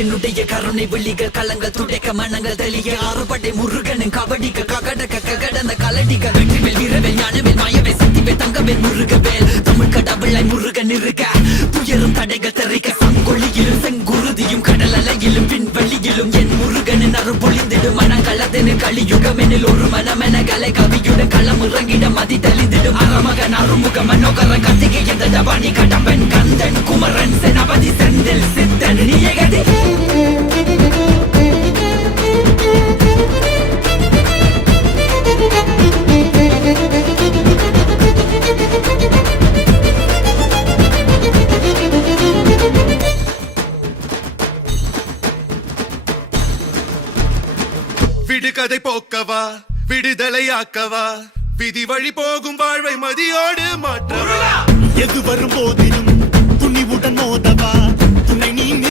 என்னுடைய கருணை விழிகள் கலங்கள் துடைக்க மனங்கள் தெளிய ஆறுபடை முருகனின் கபடிக்க ககடக்க ககடந்த கலடிக்க வெற்றிவேல் வீரவேல் ஞானவேல் மாயவேல் சக்திவேல் தங்கவேல் முருகவேல் தமிழ் கடவுளாய் முருகன் இருக்க துயரும் தடைகள் தெரிக்க சங்கொழியிலும் செங்குருதியும் கடல் அலையிலும் பின்வெளியிலும் என் முருகனின் அருள் பொழிந்திடும் மனங்களதென கலியுகமெனில் ஒரு மனமென கலை கவியுடன் களம் இறங்கிட மதி தெளிந்திடும் அறமகன் அருமுக மனோகர கத்திகை எந்த ஜபானி கடம்பன் கந்தன் குமரன் செனபதி செந்தில் சித்தன் நீயகதி விடுகதை போக்கவா விடுதலையாக்கவா விதி வழி போகும் வாழ்வை மதியோடு மாற்றவா எது வரும் போதிலும் துணிவுடன் மோதவா